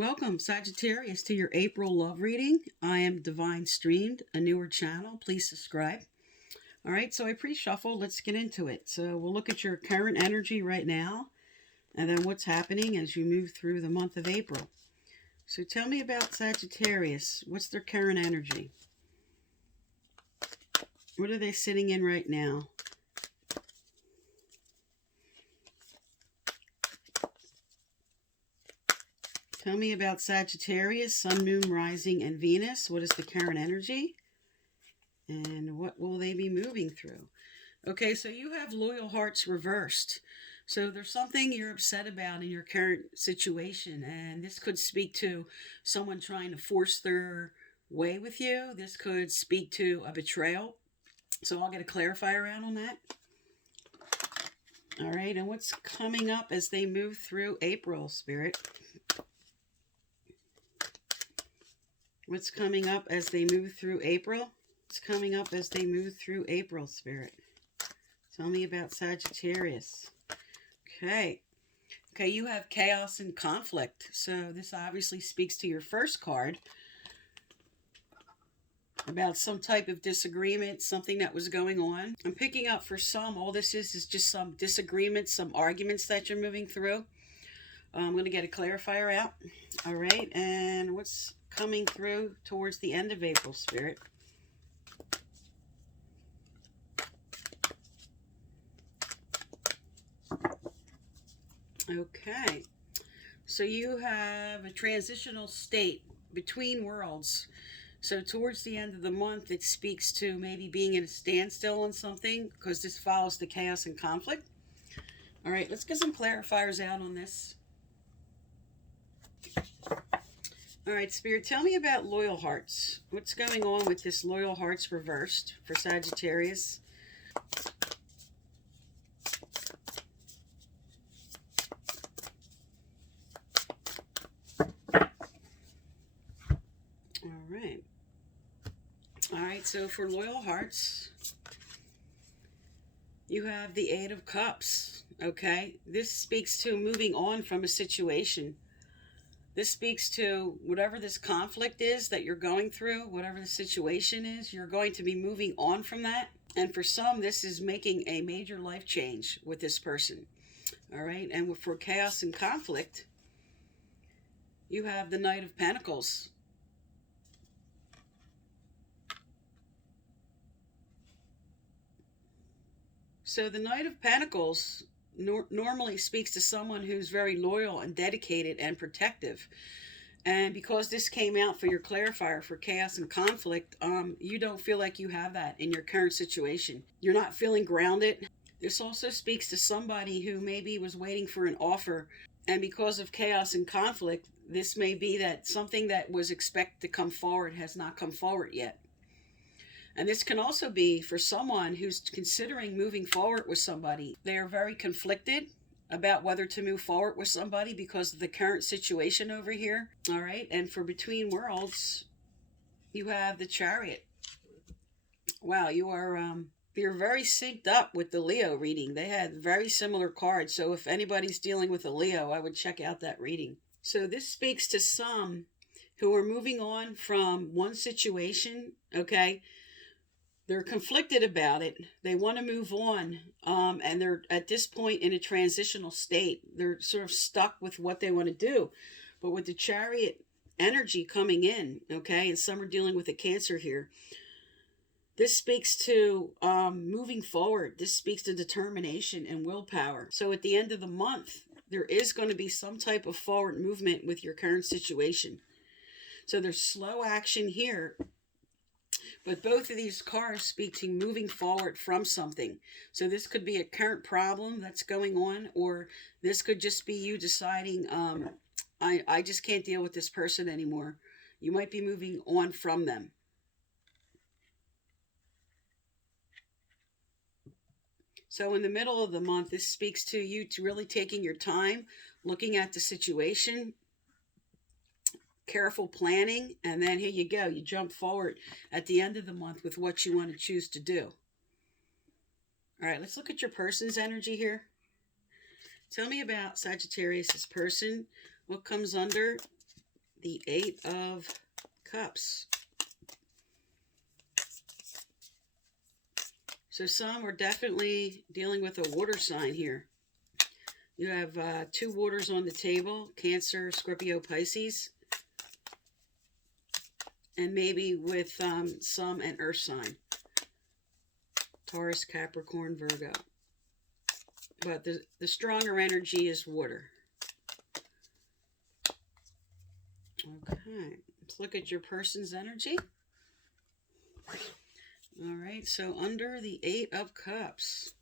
Welcome, Sagittarius, to your April love reading. I am Divine Streamed, a newer channel. Please subscribe. All right, so I pre-shuffled. Let's get into it. So we'll look at your current energy right now, and then what's happening as you move through the month of April. So tell me about Sagittarius. What's their current energy? What are they sitting in right now? Tell me about Sagittarius, Sun, Moon, Rising, and Venus. What is the current energy? And what will they be moving through? Okay, so you have loyal hearts reversed. So there's something you're upset about in your current situation. And this could speak to someone trying to force their way with you. This could speak to a betrayal. So I'll get a clarifier out on that. All right, and what's coming up as they move through April, Spirit? What's coming up as they move through April? What's coming up as they move through April, Spirit? Tell me about Sagittarius. Okay, you have chaos and conflict. So this obviously speaks to your first card about some type of disagreement, something that was going on. I'm picking up for some, all this is just some disagreements, some arguments that you're moving through. I'm going to get a clarifier out. All right, and what's coming through towards the end of April, Spirit? Okay, so you have a transitional state between worlds. So towards the end of the month, it speaks to maybe being in a standstill on something, because this follows the chaos and conflict. All right, let's get some clarifiers out on this. All right, Spirit, tell me about loyal hearts. What's going on with this loyal hearts reversed for Sagittarius? All right, so for loyal hearts, you have the Eight of Cups, okay? This speaks to moving on from a situation. This speaks to whatever this conflict is that you're going through, whatever the situation is, you're going to be moving on from that. And for some, this is making a major life change with this person. All right, and for chaos and conflict, you have the Knight of Pentacles. So the Knight of Pentacles normally speaks to someone who's very loyal and dedicated and protective. And because this came out for your clarifier for chaos and conflict, you don't feel like you have that in your current situation. You're not feeling grounded. This also speaks to somebody who maybe was waiting for an offer, and because of chaos and conflict, this may be that something that was expected to come forward has not come forward yet. And this can also be for someone who's considering moving forward with somebody. They are very conflicted about whether to move forward with somebody because of the current situation over here. All right, and for between worlds, you have the Chariot. Wow, you're very synced up with the Leo reading. They had very similar cards, so if anybody's dealing with a Leo, I would check out that reading. So this speaks to some who are moving on from one situation, okay? They're conflicted about it. They want to move on, and they're at this point in a transitional state. They're sort of stuck with what they want to do. But with the Chariot energy coming in, okay, and some are dealing with a Cancer here, this speaks to moving forward. This speaks to determination and willpower. So at the end of the month, there is going to be some type of forward movement with your current situation. So there's slow action here. But both of these cards speak to moving forward from something. So this could be a current problem that's going on, or this could just be you deciding, I just can't deal with this person anymore. You might be moving on from them. So in the middle of the month, this speaks to you to really taking your time, looking at the situation, careful planning, and then here you go. You jump forward at the end of the month with what you want to choose to do. All right, let's look at your person's energy here. Tell me about Sagittarius's person. What comes under the Eight of Cups. So some are definitely dealing with a water sign here. You have 2 waters on the table, Cancer, Scorpio, Pisces. And maybe with some an earth sign, Taurus, Capricorn, Virgo. But the stronger energy is water. Okay, let's look at your person's energy. All right, so under the Eight of Cups,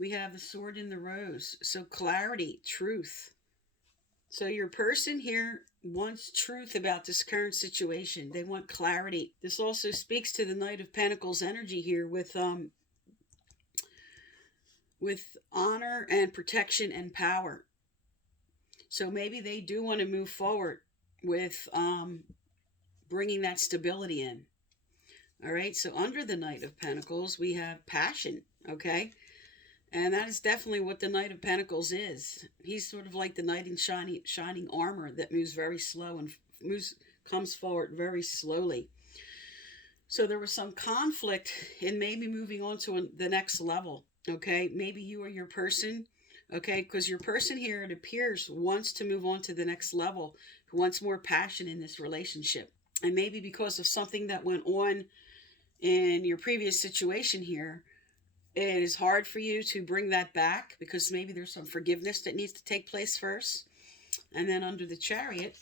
we have the Sword in the Rose. So clarity, truth. So your person here wants truth about this current situation. They want clarity. This also speaks to the Knight of Pentacles energy here with honor and protection and power. So maybe they do want to move forward with bringing that stability in. All right, so under the Knight of Pentacles, we have passion, okay? And that is definitely what the Knight of Pentacles is. He's sort of like the knight in shining armor that moves very slow and comes forward very slowly. So there was some conflict in maybe moving on to the next level, okay? Maybe you or your person, okay? Because your person here, it appears, wants to move on to the next level, who wants more passion in this relationship. And maybe because of something that went on in your previous situation here, it is hard for you to bring that back because maybe there's some forgiveness that needs to take place first. And then under the Chariot,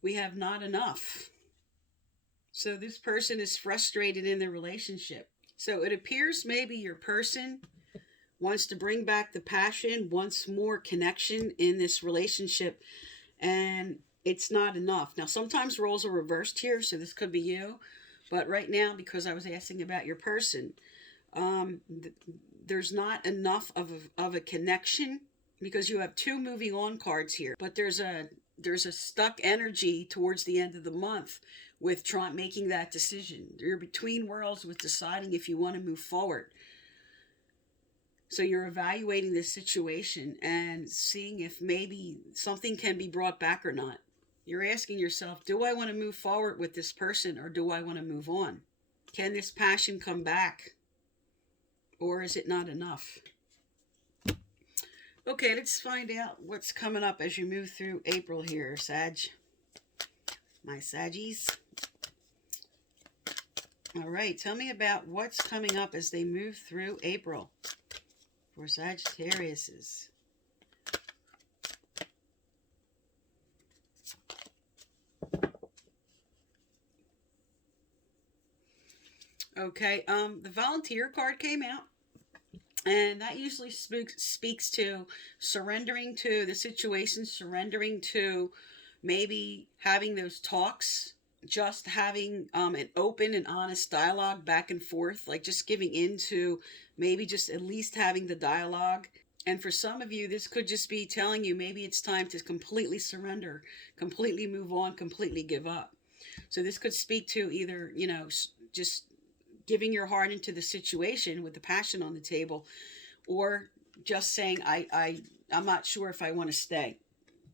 we have not enough. So this person is frustrated in their relationship. So it appears maybe your person wants to bring back the passion, wants more connection in this relationship, and it's not enough. Now, sometimes roles are reversed here, so this could be you. But right now, because I was asking about your person, there's not enough of a connection because you have 2 moving on cards here. But there's a stuck energy towards the end of the month with making that decision. You're between worlds with deciding if you want to move forward. So you're evaluating this situation and seeing if maybe something can be brought back or not. You're asking yourself, do I want to move forward with this person or do I want to move on? Can this passion come back? Or is it not enough? Okay, let's find out what's coming up as you move through April here, Sag. My Saggies. All right, tell me about what's coming up as they move through April for Sagittariuses. Okay, the volunteer card came out, and that usually speaks to surrendering to the situation, surrendering to maybe having those talks, just having an open and honest dialogue back and forth, like just giving in to maybe just at least having the dialogue. And for some of you, this could just be telling you maybe it's time to completely surrender, completely move on, completely give up. So this could speak to either, just giving your heart into the situation with the passion on the table, or just saying, I'm not sure if I want to stay.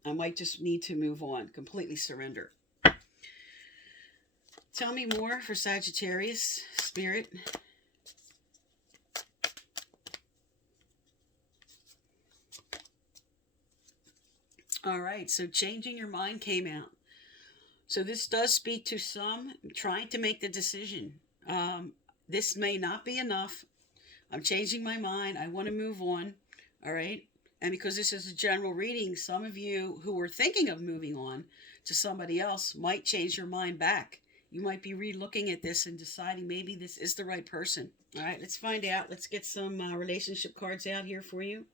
I might just need to move on, completely surrender. Tell me more for Sagittarius, Spirit. All right, so changing your mind came out. So this does speak to some trying to make the decision. This may not be enough. I'm changing my mind. I want to move on. All right. And because this is a general reading, some of you who were thinking of moving on to somebody else might change your mind back. You might be re-looking at this and deciding maybe this is the right person. All right, let's find out. Let's get some relationship cards out here for you.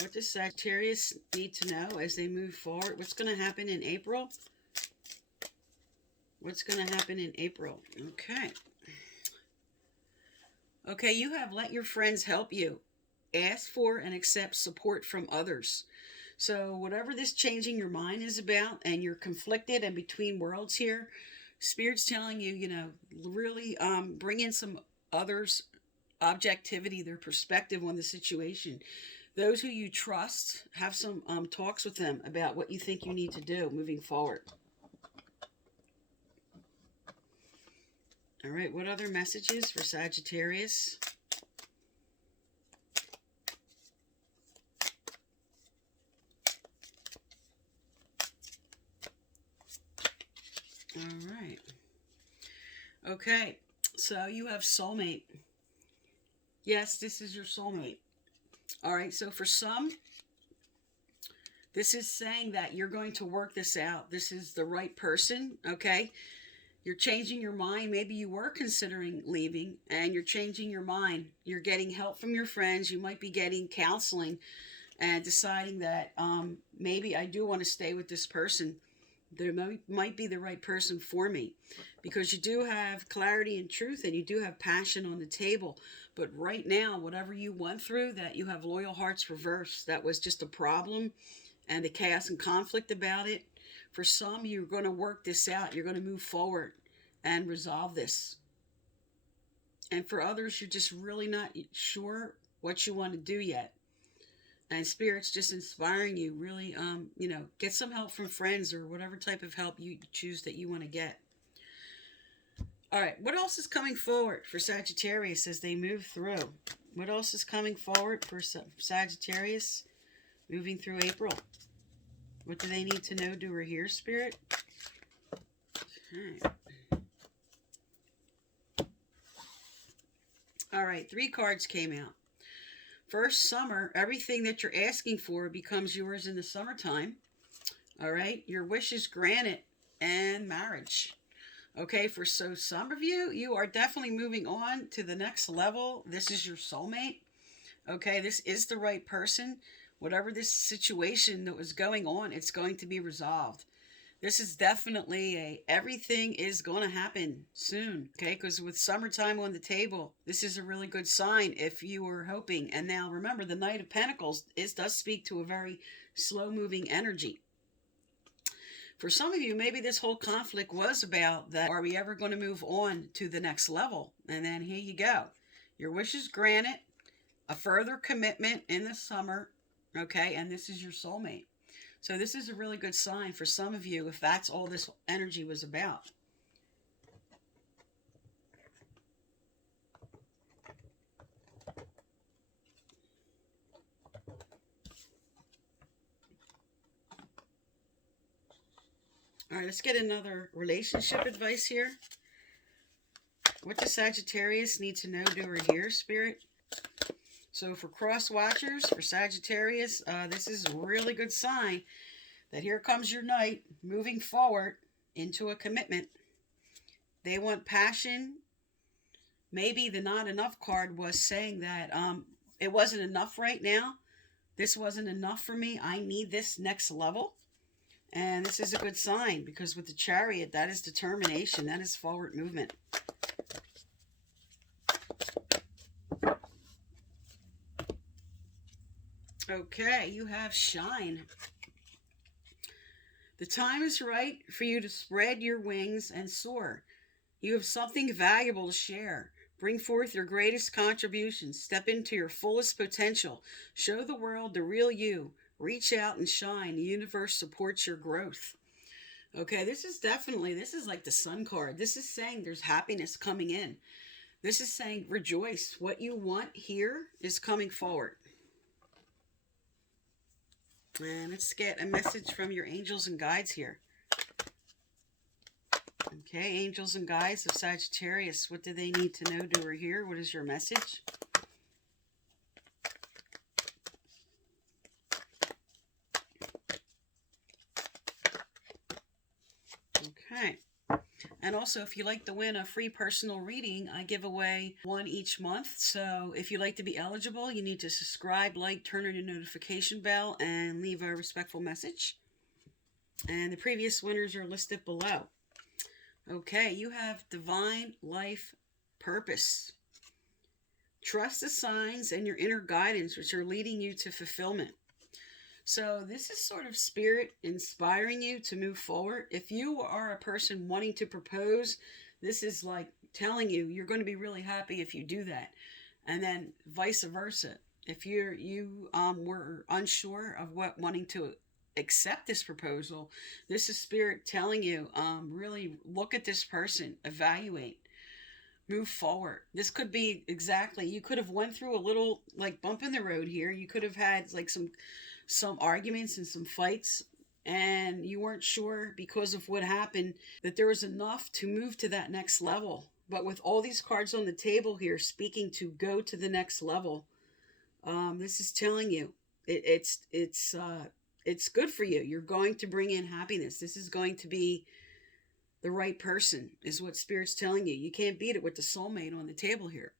What does Sagittarius need to know as they move forward? What's going to happen in April? What's going to happen in April? Okay. Okay, you have let your friends help you. Ask for and accept support from others. So whatever this changing your mind is about, and you're conflicted and between worlds here, Spirit's telling you, really bring in some others' objectivity, their perspective on the situation. Those who you trust, have some talks with them about what you think you need to do moving forward. All right, what other messages for Sagittarius? All right. Okay, so you have soulmate. Yes, this is your soulmate. All right, so for some, this is saying that you're going to work this out. This is the right person, okay? You're changing your mind. Maybe you were considering leaving and you're changing your mind. You're getting help from your friends. You might be getting counseling and deciding that maybe I do want to stay with this person. There might be the right person for me, because you do have clarity and truth and you do have passion on the table. But right now, whatever you went through, that you have loyal hearts reversed, that was just a problem and the chaos and conflict about it. For some, you're going to work this out. You're going to move forward and resolve this. And for others, you're just really not sure what you want to do yet. And Spirit's just inspiring you, really, get some help from friends or whatever type of help you choose that you want to get. All right, what else is coming forward for Sagittarius as they move through? What else is coming forward for Sagittarius moving through April? What do they need to know, do, or hear, Spirit? Okay. All right, 3 cards came out. First, summer. Everything that you're asking for becomes yours in the summertime. All right, your wish is granted, and marriage. Okay, for some of you, you are definitely moving on to the next level. This is your soulmate. Okay, this is the right person. Whatever this situation that was going on, it's going to be resolved. This is definitely everything is going to happen soon, okay? Because with summertime on the table, this is a really good sign if you were hoping. And now remember, the Knight of Pentacles does speak to a very slow-moving energy. For some of you, maybe this whole conflict was about that. Are we ever going to move on to the next level? And then here you go. Your wish is granted, a further commitment in the summer, okay? And this is your soulmate. So this is a really good sign for some of you if that's all this energy was about. All right, let's get another relationship advice here. What does Sagittarius need to know, do, or hear, Spirit? So for cross watchers, for Sagittarius, this is a really good sign that here comes your knight moving forward into a commitment. They want passion. Maybe the not enough card was saying that it wasn't enough right now. This wasn't enough for me. I need this next level. And this is a good sign, because with the Chariot, that is determination. That is forward movement. Okay, you have shine. The time is right for you to spread your wings and soar. You have something valuable to share. Bring forth your greatest contributions. Step into your fullest potential. Show the world the real you. Reach out and shine. The universe supports your growth. Okay, this is like the Sun card. This is saying there's happiness coming in. This is saying rejoice. What you want here is coming forward. And let's get a message from your angels and guides here. Okay, angels and guides of Sagittarius. What do they need to know, do, or hear? What is your message? Okay. And also, if you'd like to win a free personal reading, I give away one each month. So if you'd like to be eligible, you need to subscribe, like, turn on your notification bell, and leave a respectful message. And the previous winners are listed below. Okay, you have divine life purpose. Trust the signs and your inner guidance, which are leading you to fulfillment. So this is sort of Spirit inspiring you to move forward. If you are a person wanting to propose, this is like telling you you're going to be really happy if you do that. And then vice versa. If you were unsure of what wanting to accept this proposal, this is spirit telling you, really look at this person, evaluate, move forward. This could be exactly, you could have went through a little like bump in the road here. You could have had like some arguments and some fights, and you weren't sure because of what happened that there was enough to move to that next level. But with all these cards on the table here speaking to go to the next level, this is telling you it's good for you. You're going to bring in happiness. This is going to be the right person, is what Spirit's telling you. You can't beat it with the soulmate on the table here.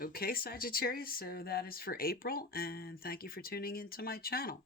Okay, Sagittarius, so that is for April, and thank you for tuning into my channel.